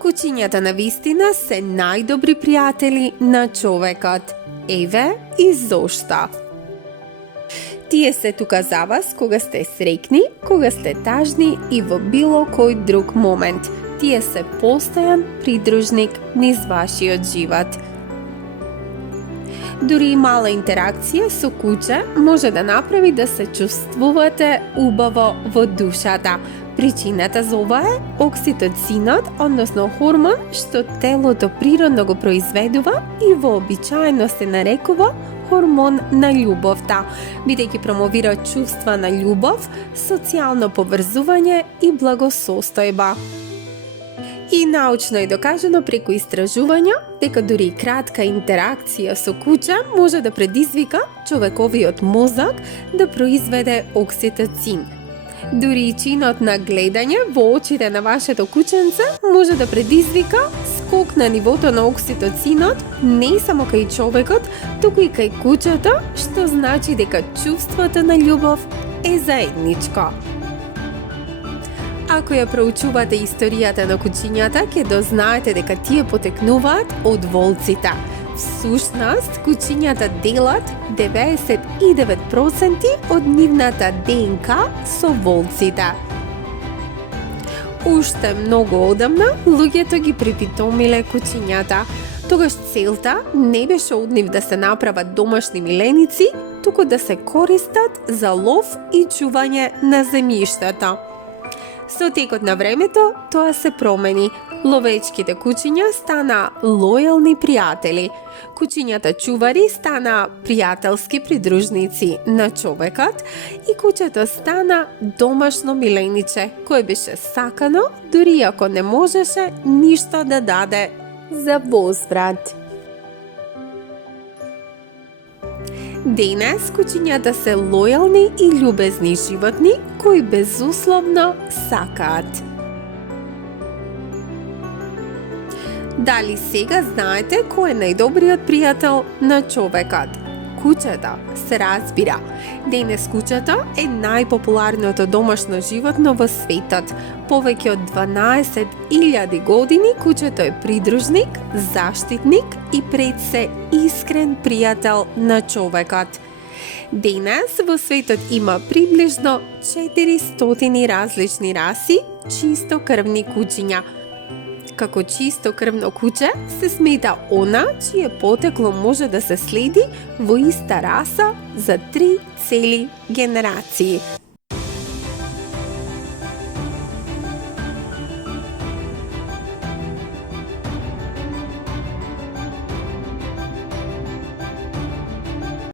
Кучињата на вистина се најдобри пријатели на човекот. Еве и зошто. Тие се тука за вас кога сте среќни, кога сте тажни и во било кој друг момент. Тие се постојан придружник низ вашиот живот. Дури и мала интеракција со куче може да направи да се чувствувате убаво во душата. Причината за ова е окситоцинот, односно хормон што телото природно го произведува и вообичаено се нарекува хормон на љубовта, бидејќи промовира чувства на љубов, социјално поврзување и благосостојба. И научно е докажано преку истражувања дека дури и кратка интеракција со куче може да предизвика човековиот мозок да произведе окситоцин. Дури и чинот на гледање во очите на вашето кученце може да предизвика скок на нивото на окситоцинот не само кај човекот, туку и кај кучето, што значи дека чувството на љубов е заедничко. Ако ја проучувате историјата на кучињата, ќе дознаете дека тие потекнуваат од волците. Всушност, кучињата делат 99% од нивната ДНК со волците. Уште многу одамна, луѓето ги припитомиле кучињата. Тогаш целта не беше од нив да се направат домашни миленици, туку да се користат за лов и чување на земјиштето. Со текот на времето, тоа се промени. Ловечките кучиња стана лојални пријатели. Кучињата чувари стана пријателски придружници на човекот и кучето стана домашно милениче, кое беше сакано, дури ако не можеше ништо да даде за возврат. Денес кучињата се лојални и љубезни животни кои безусловно сакаат. Дали сега знаете кој е најдобриот пријател на човекот? Кучето, се разбира. Денес кучето е најпопуларното домашно животно во светот. Повеќе од 12.000 години кучето е придружник, заштитник и пред се искрен пријател на човекот. Денес во светот има приближно 400 различни раси чистокрвни кучиња. Како чисто крвно куче се смета она чие потекло може да се следи во иста раса за 3 цели генерации.